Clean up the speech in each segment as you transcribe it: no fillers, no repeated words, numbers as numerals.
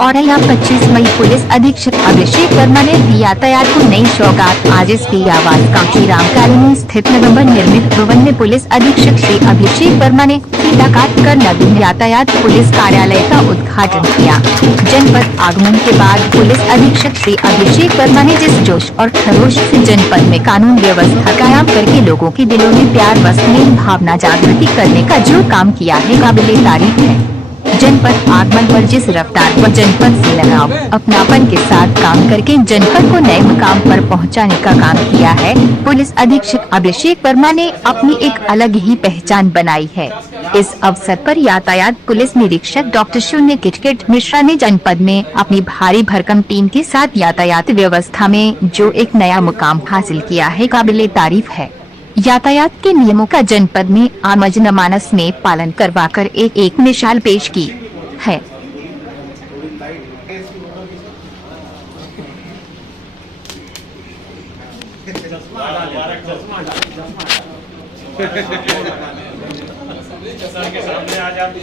औरैया 25 मई। Police अधीक्षक अभिषेक वर्मा ने दी यातायात को नई सौगात। आज एसपी आवास कांची राम कॉलोनी स्थित नवंबर निर्मित भवन में पुलिस अधीक्षक श्री अभिषेक वर्मा ने मुलाकात कर नवीन यातायात पुलिस कार्यालय का उद्घाटन किया। जनपद आगमन के बाद पुलिस अधीक्षक श्री अभिषेक वर्मा ने जिस जोश और खरोश से जनपद में कानून व्यवस्था कायम करके लोगों के दिलों में प्यार व स्नेह भावना जागृति करने का जो काम किया है काबिले तारीफ है। जनपद आगमन पर जिस रफ्तार व जनपद से लगाव अपनापन के साथ काम करके जनपद को नए मुकाम पर पहुंचाने का काम किया है, पुलिस अधीक्षक अभिषेक वर्मा ने अपनी एक अलग ही पहचान बनाई है। इस अवसर पर यातायात पुलिस निरीक्षक डॉक्टर शून्य किटकिट मिश्रा ने जनपद में अपनी भारी भरकम टीम के साथ यातायात व्यवस्था में जो एक नया मुकाम हासिल किया है काबिले तारीफ है। यातायात के नियमों का जनपद में आम जनमानस में पालन करवाकर एक मिसाल पेश की है। के सामने आज आप की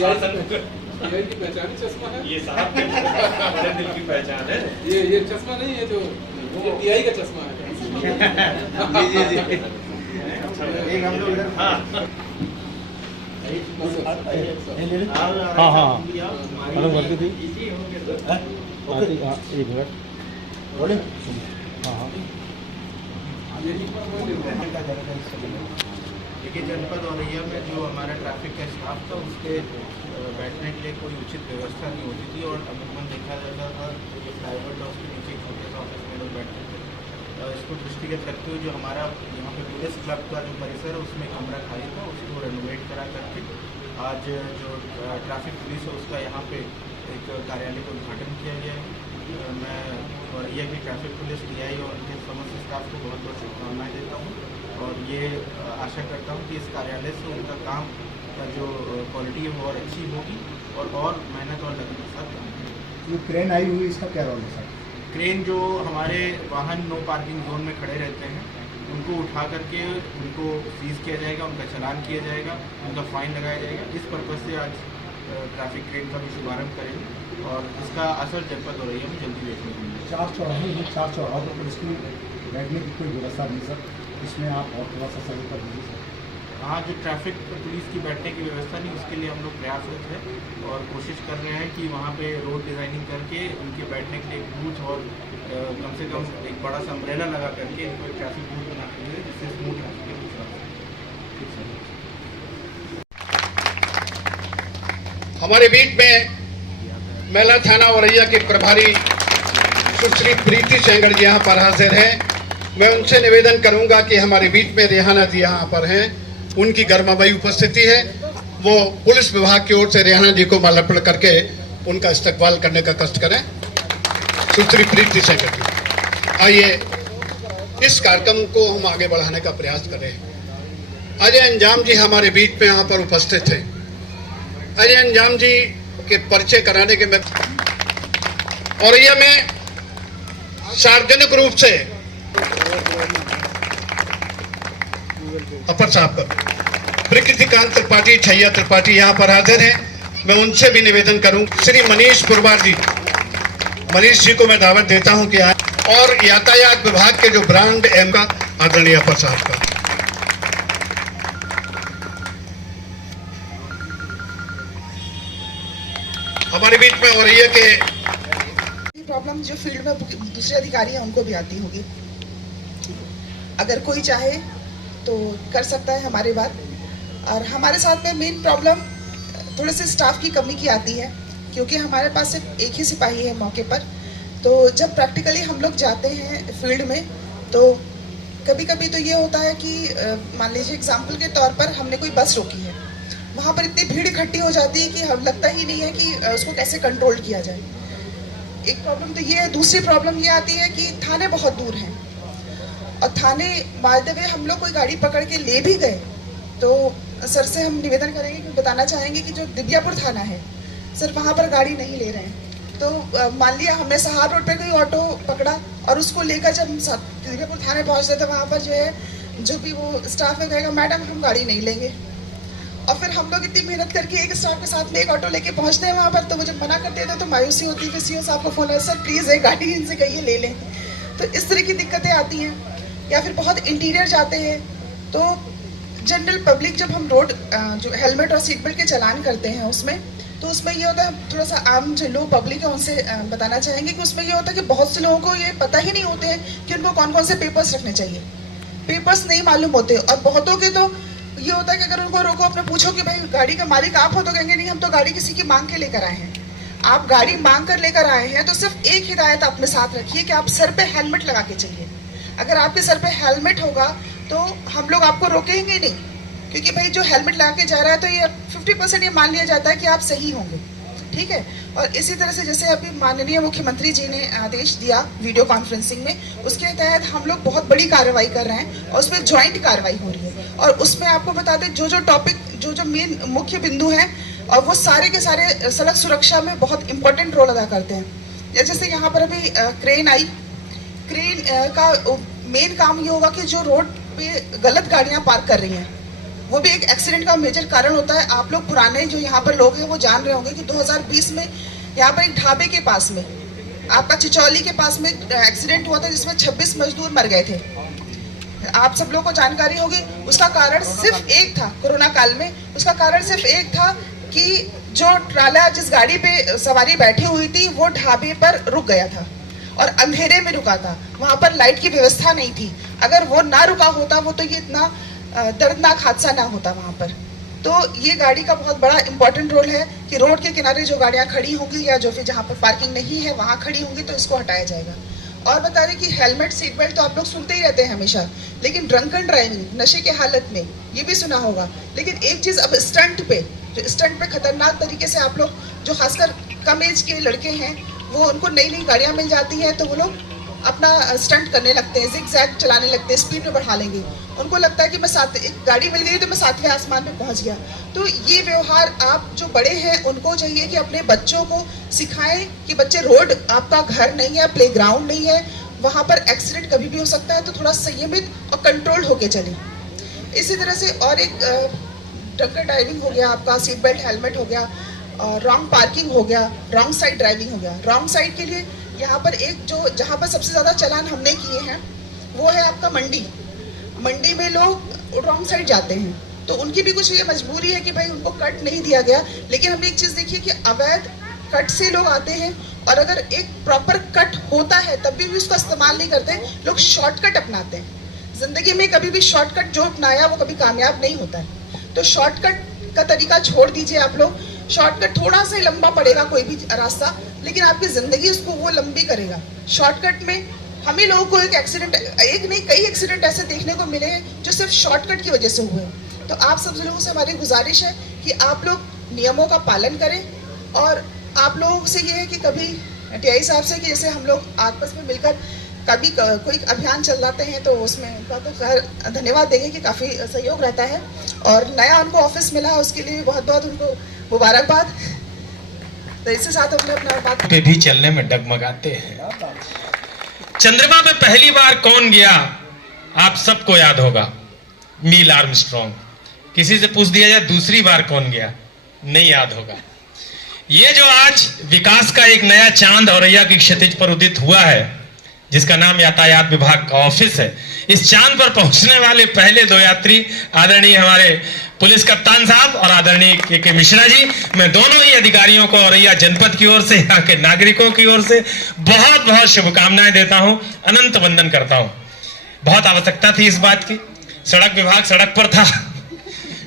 पहचान चश्मा है। ये साहब के बड़े दिल की पहचान है। ये चश्मा नहीं है, जो ये टीआई का चश्मा है। जी एक हम लोग इधर हाँ हेलो बोलती थी एक मिनट बोले देखिए, जनपद औरैया में जो हमारा ट्रैफिक का स्टाफ था उसके बैठने के लिए कोई उचित व्यवस्था नहीं होती थी और अमूमन देखा जाता था ये फ्लाईओवर था उसके नीचे छोटे सा ऑफिस में लोग बैठते थे। इसको दृष्टिगत रखते हुए जो हमारा यहाँ पे पुलिस क्लब का जो परिसर है उसमें कमरा खाली था, उसको रेनोवेट करा करके आज जो ट्रैफिक पुलिस है उसका यहाँ पे एक कार्यालय का उद्घाटन किया गया है। मैं औरैया की ट्रैफिक पुलिस टीआई और उनके समस्त स्टाफ को बहुत बहुत शुभकामनाएँ देता हूँ और ये आशा करता हूँ कि इस कार्यालय से उनका काम का जो क्वालिटी है वो और अच्छी होगी और मेहनत और लगन के साथ काम होगी। ये क्रेन आई हुई, इसका क्या रोल है सर? क्रेन जो हमारे वाहन नो पार्किंग जोन में खड़े रहते हैं उनको उठा करके उनको सीज किया जाएगा, उनका चालान किया जाएगा, उनका फाइन लगाया जाएगा। इस पर्पज़ से आज ट्रैफिक क्रेन का भी शुभारंभ करेंगे और इसका असर जनपद औरैया में जल्दी देखने को मिलेगा। 4 चौराहों पर पुलिस की बैठने की कोई व्यवस्था नहीं सर, इसमें आप और थोड़ा सा सहयोग कर दीजिए सर। हाँ, जो ट्रैफिक पुलिस की बैठने की व्यवस्था नहीं उसके लिए हम लोग प्रयासरत हैं और कोशिश कर रहे हैं कि वहाँ पे रोड डिज़ाइनिंग करके उनके बैठने के लिए एक बूथ और कम से कम एक बड़ा सा अम्ब्रेला लगा करके इनको एक ट्रैफिक बूथ बना के लिए जिससे स्मूथ ट्रैफिक हमारे बीच में मेला थाना औरैया के प्रभारी सुश्री प्रीति सेंगर जी यहाँ पर हाजिर हैं। मैं उनसे निवेदन करूंगा कि हमारे बीच में रेहाना जी यहाँ पर हैं, उनकी गर्मामयी उपस्थिति है, वो पुलिस विभाग की ओर से रेहाना जी को माल्यार्पण करके उनका इस्तकबाल करने का कष्ट करें। सुश्री प्रीति सेंगर जी, आइए इस कार्यक्रम को हम आगे बढ़ाने का प्रयास करें। अजय अंजाम जी हमारे बीच में यहाँ पर उपस्थित हैं। अजय अंजाम जी के परिचय कराने के मैं औरैया में सार्वजनिक रूप से अपर साहब प्रकृतिकांत त्रिपाठी, छैया त्रिपाठी यहाँ पर हाजिर हैं। मैं उनसे भी निवेदन करूं, श्री मनीष पुरवार जी, मनीष जी को मैं दावत देता हूं कि आए और यातायात विभाग के जो ब्रांड एम का आदरणीय अपर साहब का हमारे बीच में औरैया के प्रॉब्लम जो फील्ड में दूसरे अधिकारी हैं उनको भी आती होगी। अगर कोई चाहे तो कर सकता है हमारे बात। और हमारे साथ में मेन प्रॉब्लम थोड़े से स्टाफ की कमी की आती है, क्योंकि हमारे पास सिर्फ एक ही सिपाही है मौके पर। तो जब प्रैक्टिकली हम लोग जाते हैं फील्ड में तो कभी कभी तो ये होता है कि मान लीजिए एग्जाम्पल के तौर पर हमने कोई बस रोकी है, वहाँ पर इतनी भीड़ इकट्ठी हो जाती है कि हम लगता ही नहीं है कि उसको कैसे कंट्रोल किया जाए। एक प्रॉब्लम तो ये है। दूसरी प्रॉब्लम ये आती है कि थाने बहुत दूर हैं और थाने मारते हुए हम लोग कोई गाड़ी पकड़ के ले भी गए तो सर से हम निवेदन करेंगे कि बताना चाहेंगे कि जो दिव्यापुर थाना है सर, वहाँ पर गाड़ी नहीं ले रहे हैं। तो मान लिया हमने सहार रोड पे कोई ऑटो पकड़ा और उसको लेकर जब हम दिव्यापुर थाने पहुँचते थे, वहाँ पर जो है जो भी वो स्टाफ है कहेगा मैडम हम गाड़ी नहीं लेंगे। और फिर हम लोग इतनी मेहनत करके एक स्टाफ के साथ में एक ऑटो लेके पहुंचते हैं वहाँ पर, तो वो जब मना करते हैं तो मायूसी होती है। फिर सीओ साहब को फोन है, सर प्लीज़ एक गाड़ी इनसे कहिए ले लें। तो इस तरह की दिक्कतें आती हैं। या फिर बहुत इंटीरियर जाते हैं तो जनरल पब्लिक, जब हम रोड जो हेलमेट और सीट बेल्ट के चलान करते हैं उसमें, तो उसमें ये होता है, थोड़ा सा आम जो लोग पब्लिक है उनसे बताना चाहेंगे कि उसमें ये होता है कि बहुत से लोगों को ये पता ही नहीं होते हैं कि उनको कौन कौन से पेपर्स रखने चाहिए। पेपर्स नहीं मालूम होते, और बहुतों के तो ये होता है कि अगर उनको रोको, अपने पूछो कि भाई गाड़ी का मालिक आप हो, तो कहेंगे नहीं हम तो गाड़ी किसी की मांग के लेकर आए हैं। आप गाड़ी मांग कर लेकर आए हैं तो सिर्फ एक हिदायत अपने साथ रखिए कि आप सर पे हेलमेट लगा के चलिए। अगर आपके सर पे हेलमेट होगा तो हम लोग आपको रोकेंगे नहीं, क्योंकि भाई जो हेलमेट लगा के जा रहा है तो ये 50% ये मान लिया जाता है कि आप सही होंगे, ठीक है। और इसी तरह से जैसे अभी माननीय मुख्यमंत्री जी ने आदेश दिया वीडियो कॉन्फ्रेंसिंग में, उसके तहत हम लोग बहुत बड़ी कार्रवाई कर रहे हैं और उसमें ज्वाइंट कार्रवाई हो रही है। और उसमें आपको बता दें जो जो टॉपिक, जो जो मेन मुख्य बिंदु हैं, और वो सारे के सारे सड़क सुरक्षा में बहुत इंपॉर्टेंट रोल अदा करते हैं। जैसे यहाँ पर अभी क्रेन आई, क्रेन का मेन काम ये होगा कि जो रोड पे गलत गाड़ियाँ पार्क कर रही हैं, वो भी एक एक्सीडेंट का मेजर कारण होता है। आप लोग पुराने जो यहाँ पर लोग हैं वो जान रहे होंगे कि 2020 में यहाँ पर एक ढाबे के पास में, आपका चिचौली के पास में एक्सीडेंट हुआ था जिसमें 26 मजदूर मर गए थे। आप सब लोगों को जानकारी होगी। उसका कारण सिर्फ एक था, कोरोना काल में उसका कारण सिर्फ एक था कि जो ट्राला जिस गाड़ी पे सवारी बैठी हुई थी वो ढाबे पर रुक गया था और अंधेरे में रुका था। वहाँ पर लाइट की व्यवस्था नहीं थी। अगर वो ना रुका होता वो तो ये इतना दर्दनाक हादसा ना होता वहाँ पर। तो ये गाड़ी का बहुत बड़ा इंपॉर्टेंट रोल है कि रोड के किनारे जो गाड़ियाँ खड़ी होंगी या जो फिर जहाँ पर पार्किंग नहीं है वहाँ खड़ी होंगी तो इसको हटाया जाएगा। और बता रहे कि हेलमेट सीट बेल्ट तो आप लोग सुनते ही रहते हैं हमेशा, लेकिन ड्रंकन ड्राइविंग, नशे के हालत में, ये भी सुना होगा। लेकिन एक चीज़ अब स्टंट पे खतरनाक तरीके से आप लोग, जो खासकर कम एज के लड़के हैं, वो उनको नई नई गाड़ियाँ मिल जाती हैं तो वो लोग अपना स्टंट करने लगते हैं, जिग-जैग चलाने लगते हैं, स्पीड में बढ़ा लेंगे। उनको लगता है कि मैं एक गाड़ी मिल गई तो मैं 7वें आसमान पे पहुंच गया। तो ये व्यवहार आप जो बड़े हैं उनको चाहिए कि अपने बच्चों को सिखाएं कि बच्चे, रोड आपका घर नहीं है, प्लेग्राउंड नहीं है, वहाँ पर एक्सीडेंट कभी भी हो सकता है, तो थोड़ा संयमित और कंट्रोल्ड होके चलें। इसी तरह से और एक ड्रंकन ड्राइविंग हो गया, आपका सीट बेल्ट हेलमेट हो गया, रॉन्ग पार्किंग हो गया, रॉन्ग साइड ड्राइविंग हो गया। रॉन्ग साइड के लिए यहाँ पर एक जो जहाँ पर सबसे ज़्यादा चालान हमने किए हैं वो है आपका मंडी में लोग रॉन्ग साइड जाते हैं, तो उनकी भी कुछ ये मजबूरी है कि भाई उनको कट नहीं दिया गया। लेकिन हमने एक चीज़ देखी कि अवैध कट से लोग आते हैं, और अगर एक प्रॉपर कट होता है तब भी उसका इस्तेमाल नहीं करते, लोग शॉर्टकट अपनाते हैं। जिंदगी में कभी भी शॉर्टकट जो अपनाया वो कभी कामयाब नहीं होता है। तो शॉर्टकट का तरीका छोड़ दीजिए आप लोग। शॉर्टकट थोड़ा सा लंबा पड़ेगा कोई भी रास्ता, लेकिन आपकी जिंदगी उसको वो लंबी करेगा। शॉर्टकट में हमें लोगों को एक नहीं कई एक्सीडेंट ऐसे देखने को मिले हैं जो सिर्फ शॉर्टकट की वजह से हुए। तो आप सब लोगों से हमारी गुजारिश है कि आप लोग नियमों का पालन करें। और आप लोगों से ये है कि कभी टीआई साहब से, कि जैसे हम लोग आपस में मिलकर कभी कोई अभियान चलाते हैं तो उसमें उनका तो खैर धन्यवाद देंगे कि काफ़ी सहयोग रहता है। और नया उनको ऑफिस मिला है उसके लिए बहुत बहुत उनको मुबारकबाद। तो इसके साथ हमने अपना बात भी चलने में डगमगाते हैं। चंद्रमा पे पहली बार कौन गया आप सबको याद होगा, नील आर्मस्ट्रॉन्ग। किसी से पूछ दिया जाए दूसरी बार कौन गया, नहीं याद होगा। ये जो आज विकास का एक नया चांद औरैया की क्षितिज पर उदित हुआ है, जिसका नाम यातायात विभाग का ऑफिस है, इस चांद पर पहुंचने वाले पहले 2 यात्री आदरणीय हमारे पुलिस कप्तान साहब और आदरणीय के मिश्रा जी, मैं दोनों ही अधिकारियों को औरैया जनपद की ओर से, यहाँ के नागरिकों की ओर से बहुत बहुत शुभकामनाएं देता हूं, अनंत वंदन करता हूं। बहुत आवश्यकता थी इस बात की। सड़क विभाग सड़क पर था,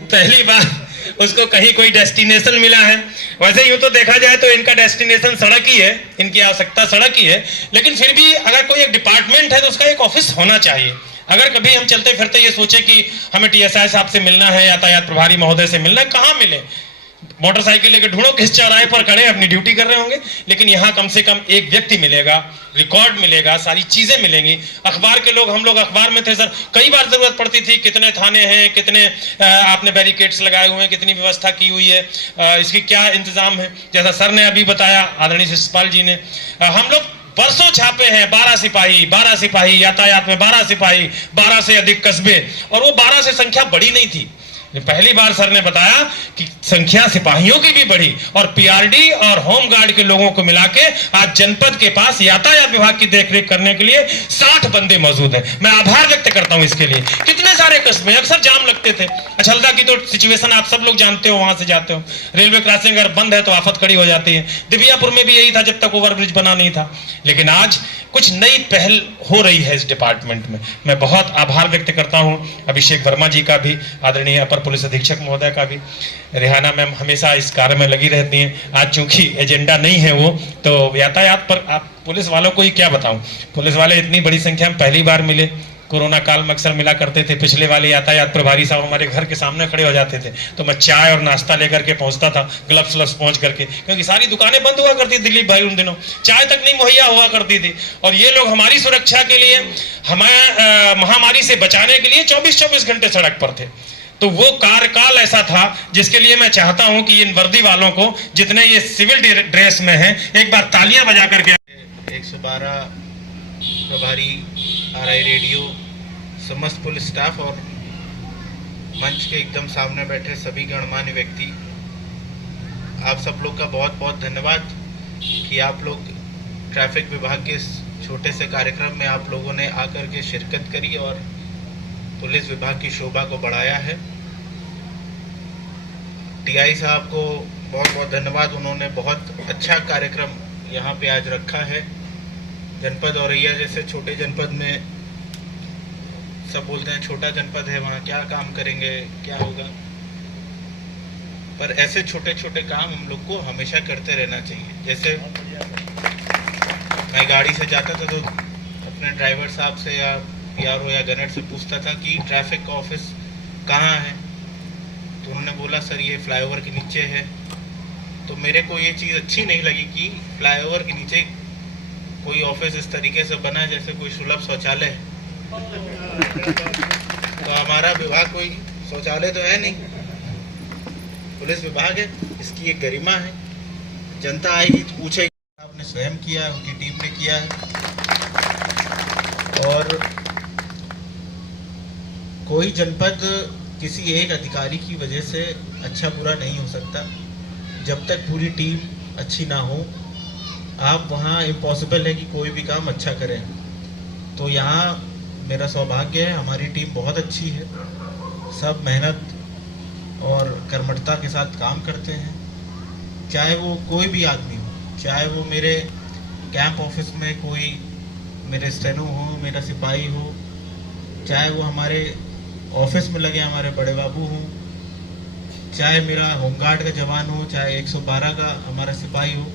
पहली बार उसको कहीं कोई डेस्टिनेशन मिला है। वैसे यूं तो देखा जाए तो इनका डेस्टिनेशन सड़क ही है, इनकी आवश्यकता सड़क ही है, लेकिन फिर भी अगर कोई एक डिपार्टमेंट है तो उसका एक ऑफिस होना चाहिए। अगर कभी हम चलते फिरते ये सोचे कि हमें टीएसआई साहब से मिलना है, यातायात प्रभारी महोदय से मिलना है, कहाँ मिले? मोटरसाइकिल लेकर ढूंढो, किस चौराहे पर खड़े अपनी ड्यूटी कर रहे होंगे। लेकिन यहाँ कम से कम एक व्यक्ति मिलेगा, रिकॉर्ड मिलेगा, सारी चीजें मिलेंगी। अखबार के लोग, हम लोग अखबार में थे सर, कई बार जरूरत पड़ती थी, कितने थाने हैं, कितने आपने बैरिकेड्स लगाए हुए हैं, कितनी व्यवस्था की हुई है, इसकी क्या इंतजाम है। जैसा सर ने अभी बताया, आदरणीय शिषपाल जी ने, हम लोग बरसों छापे हैं, 12 सिपाही यातायात में, 12 सिपाही, 12 से अधिक कस्बे, और वो 12 से संख्या बड़ी नहीं थी। पहली बार सर ने बताया कि संख्या सिपाहियों की भी बढ़ी और पीआरडी और होमगार्ड के लोगों को मिला के आज जनपद के पास यातायात विभाग की देखरेख करने के लिए 60 बंदे मौजूद हैं। मैं आभार व्यक्त करता हूं इसके लिए। कितने सारे कस्बे अक्सर जाम लगते थे, अछलदा की तो सिचुएशन आप सब लोग जानते हो, वहां से जाते हो, रेलवे क्रॉसिंग अगर बंद है तो आफत खड़ी हो जाती है। दिव्यापुर में भी यही था जब तक ओवरब्रिज बना नहीं था। लेकिन आज कुछ नई पहल हो रही है इस डिपार्टमेंट में। मैं बहुत आभार व्यक्त करता हूं अभिषेक वर्मा जी का भी, आदरणीय अपर पुलिस अधीक्षक महोदय का भी। रेहाना मैम हमेशा इस कार्य में लगी रहती हैं। आज चूंकि एजेंडा नहीं है वो, तो यातायात पर आप पुलिस वालों को ही क्या बताऊं, पुलिस वाले इतनी बड़ी संख्या में पहली बार मिले। कोरोना काल में अक्सर मिला करते थे। पिछले वाले यातायात प्रभारी साहब हमारे घर के सामने खड़े हो जाते थे, तो मैं चाय और नाश्ता लेकर के पहुंचता था, ग्लव्स व्लव्स पहुंच करके, क्योंकि सारी दुकानें बंद हुआ करती थी दिलीप भाई उन दिनों, चाय तक नहीं मुहैया हुआ करती थी। और ये लोग हमारी सुरक्षा के लिए, हमें महामारी से बचाने के लिए 24-24 घंटे सड़क पर थे। तो वो कार्यकाल ऐसा था जिसके लिए मैं चाहता हूं कि इन वर्दी वालों को, जितने ये सिविल ड्रेस में हैं, एक बार तालियां बजा करके। 112 प्रभारी, आरआई रेडियो, समस्त पुलिस स्टाफ और मंच के एकदम सामने बैठे सभी गणमान्य व्यक्ति, आप सब लोग का बहुत बहुत धन्यवाद कि आप लोग ट्रैफिक विभाग के इस छोटे से कार्यक्रम में आप लोगों ने आकर के शिरकत करी और पुलिस विभाग की शोभा को बढ़ाया है। टीआई साहब को बहुत बहुत धन्यवाद, उन्होंने बहुत अच्छा कार्यक्रम यहाँ पे आज रखा है। जनपद औरैया जैसे छोटे जनपद में सब बोलते हैं छोटा जनपद है, वहाँ क्या काम करेंगे, क्या होगा, पर ऐसे छोटे छोटे काम हम लोग को हमेशा करते रहना चाहिए। जैसे मैं गाड़ी से जाता था तो अपने ड्राइवर साहब से या पीआरओ या गनर से पूछता था कि ट्रैफिक का ऑफिस कहाँ है, तो उन्होंने बोला सर ये फ्लाईओवर के नीचे है। तो मेरे को ये चीज़ अच्छी नहीं लगी कि फ्लाईओवर के नीचे कोई ऑफिस इस तरीके से बना है जैसे कोई सुलभ शौचालय है। तो हमारा विभाग कोई शौचालय तो है नहीं, पुलिस विभाग है, इसकी एक गरिमा है। जनता आएगी तो पूछेगी, आपने स्वयं किया है, उनकी टीम ने किया है। और कोई जनपद किसी एक अधिकारी की वजह से अच्छा बुरा नहीं हो सकता। जब तक पूरी टीम अच्छी ना हो, आप वहाँ इम्पॉसिबल है कि कोई भी काम अच्छा करें। तो यहाँ मेरा सौभाग्य है, हमारी टीम बहुत अच्छी है, सब मेहनत और कर्मठता के साथ काम करते हैं। चाहे वो कोई भी आदमी हो, चाहे वो मेरे कैंप ऑफिस में कोई मेरे स्टेनो हो, मेरा सिपाही हो, चाहे वो हमारे ऑफिस में लगे हमारे बड़े बाबू हों, चाहे मेरा होमगार्ड का जवान हो, चाहे 112 का हमारा सिपाही हो,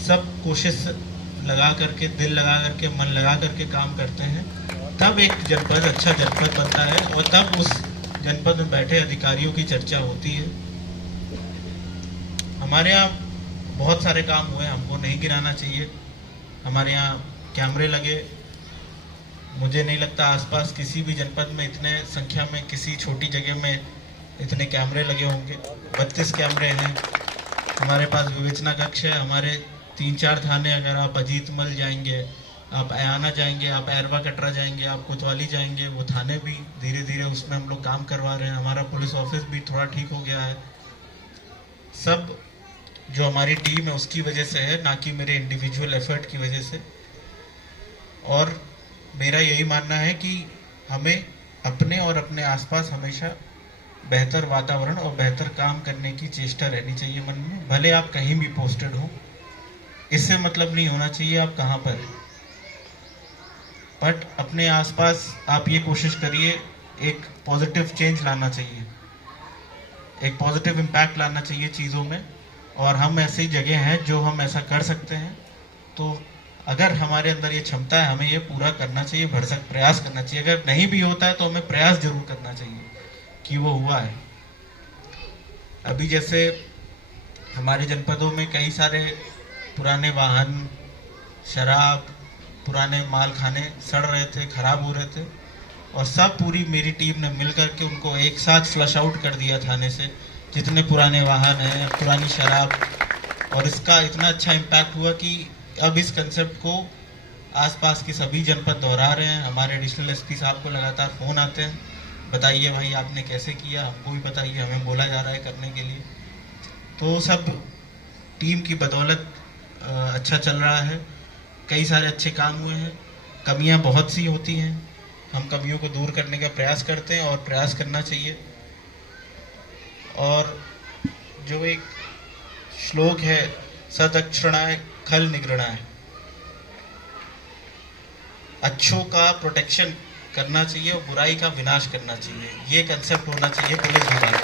सब कोशिश लगा करके, दिल लगा करके, मन लगा करके काम करते हैं। तब एक जनपद अच्छा जनपद बनता है और तब उस जनपद में बैठे अधिकारियों की चर्चा होती है। हमारे यहाँ बहुत सारे काम हुए, हमको नहीं गिराना चाहिए। हमारे यहाँ कैमरे लगे, मुझे नहीं लगता आसपास किसी भी जनपद में इतने संख्या में किसी छोटी जगह में इतने कैमरे लगे होंगे। 32 कैमरे हैं हमारे पास। विवेचना कक्ष है हमारे 3-4 थाने। अगर आप अजीतमल जाएंगे, आप अयाना जाएंगे, आप एरवा कटरा जाएंगे, आप कोतवाली जाएंगे, वो थाने भी धीरे धीरे उसमें हम लोग काम करवा रहे हैं। हमारा पुलिस ऑफिस भी थोड़ा ठीक हो गया है। सब जो हमारी टीम है उसकी वजह से है, ना कि मेरे इंडिविजुअल एफर्ट की वजह से। और मेरा यही मानना है कि हमें अपने और अपने आसपास हमेशा बेहतर वातावरण और बेहतर काम करने की चेष्टा रहनी चाहिए मन में। भले आप कहीं भी पोस्टेड हो, इससे मतलब नहीं होना चाहिए आप कहाँ पर हैं, बट अपने आसपास आप ये कोशिश करिए, एक पॉजिटिव चेंज लाना चाहिए, एक पॉजिटिव इम्पैक्ट लाना चाहिए चीज़ों में। और हम ऐसी जगह हैं जो हम ऐसा कर सकते हैं। तो अगर हमारे अंदर ये क्षमता है, हमें ये पूरा करना चाहिए, भरसक प्रयास करना चाहिए। अगर नहीं भी होता है तो हमें प्रयास जरूर करना चाहिए कि वो हुआ है। अभी जैसे हमारे जनपदों में कई सारे पुराने वाहन, शराब, पुराने माल खाने सड़ रहे थे, खराब हो रहे थे, और सब पूरी मेरी टीम ने मिल कर के उनको एक साथ फ्लश आउट कर दिया थाने से, जितने पुराने वाहन हैं, पुरानी शराब। और इसका इतना अच्छा इम्पैक्ट हुआ कि अब इस कंसेप्ट को आसपास के सभी जनपद दोहरा रहे हैं। हमारे एडिशनल एसपी साहब को लगातार फ़ोन आते हैं, बताइए भाई आपने कैसे किया, हमको भी बताइए, हमें बोला जा रहा है करने के लिए। तो सब टीम की बदौलत अच्छा चल रहा है। कई सारे अच्छे काम हुए हैं। कमियां बहुत सी होती हैं, हम कमियों को दूर करने का प्रयास करते हैं और प्रयास करना चाहिए। और जो एक श्लोक है, सदक्षिणाय खल निगृणाय, अच्छों का प्रोटेक्शन करना चाहिए और बुराई का विनाश करना चाहिए, ये कंसेप्ट होना चाहिए पुलिस विभाग।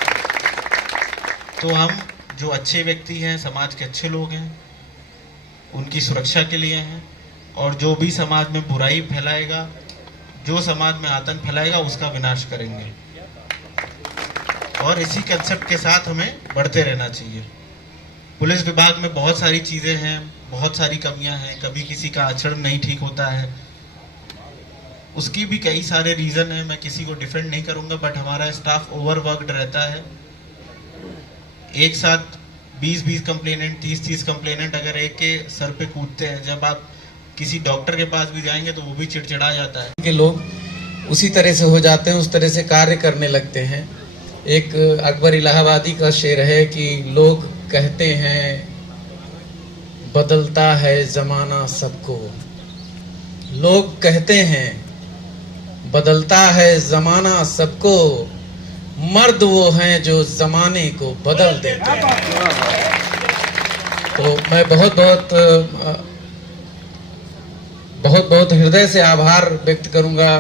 तो हम जो अच्छे व्यक्ति हैं, समाज के अच्छे लोग हैं, उनकी सुरक्षा के लिए हैं, और जो भी समाज में बुराई फैलाएगा, जो समाज में आतंक फैलाएगा, उसका विनाश करेंगे। और इसी कंसेप्ट के साथ हमें बढ़ते रहना चाहिए। पुलिस विभाग में बहुत सारी चीज़ें हैं, बहुत सारी कमियां हैं, कभी किसी का आचरण नहीं ठीक होता है, उसकी भी कई सारे रीज़न हैं, मैं किसी को डिफेंड नहीं करूंगा, बट हमारा स्टाफ ओवरवर्कड रहता है। एक साथ 20-20 कंप्लेनेंट, 30-30 कंप्लेनेंट अगर एक के सर पे कूदते हैं, जब आप किसी डॉक्टर के पास भी जाएंगे तो वो भी चिड़चिड़ा जाता है कि लोग उसी तरह से हो जाते हैं, उस तरह से कार्य करने लगते हैं। एक अकबर इलाहाबादी का शेर है कि लोग कहते हैं बदलता है जमाना सबको, लोग कहते हैं बदलता है जमाना सबको, मर्द वो हैं जो जमाने को बदल देते हैं। तो मैं बहुत हृदय से आभार व्यक्त करूंगा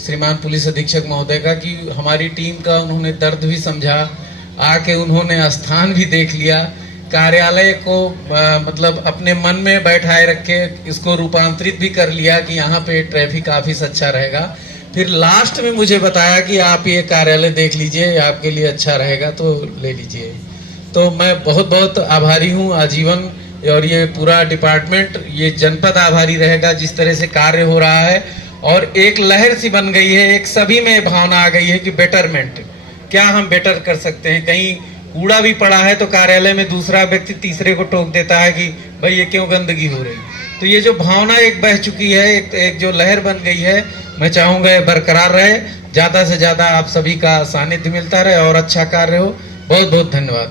श्रीमान पुलिस अधीक्षक महोदय का कि हमारी टीम का उन्होंने दर्द भी समझा, आके उन्होंने स्थान भी देख लिया, कार्यालय को मतलब अपने मन में बैठाए रखे, इसको रूपांतरित भी कर लिया कि यहाँ पे ट्रैफिक ऑफिस अच्छा रहेगा। फिर लास्ट में मुझे बताया कि आप ये कार्यालय देख लीजिए, आपके लिए अच्छा रहेगा तो ले लीजिए। तो मैं बहुत आभारी हूँ आजीवन, और ये पूरा डिपार्टमेंट, ये जनपद आभारी रहेगा जिस तरह से कार्य हो रहा है। और एक लहर सी बन गई है, एक सभी में भावना आ गई है कि बेटरमेंट, क्या हम बेटर कर सकते हैं। कहीं कूड़ा भी पड़ा है तो कार्यालय में दूसरा व्यक्ति तीसरे को टोक देता है कि भाई ये क्यों गंदगी हो रही। तो ये जो भावना एक बह चुकी है, एक जो लहर बन गई है, मैं चाहूँगा ये बरकरार रहे, ज़्यादा से ज़्यादा आप सभी का सानिध्य मिलता रहे और अच्छा कार्य हो। बहुत धन्यवाद।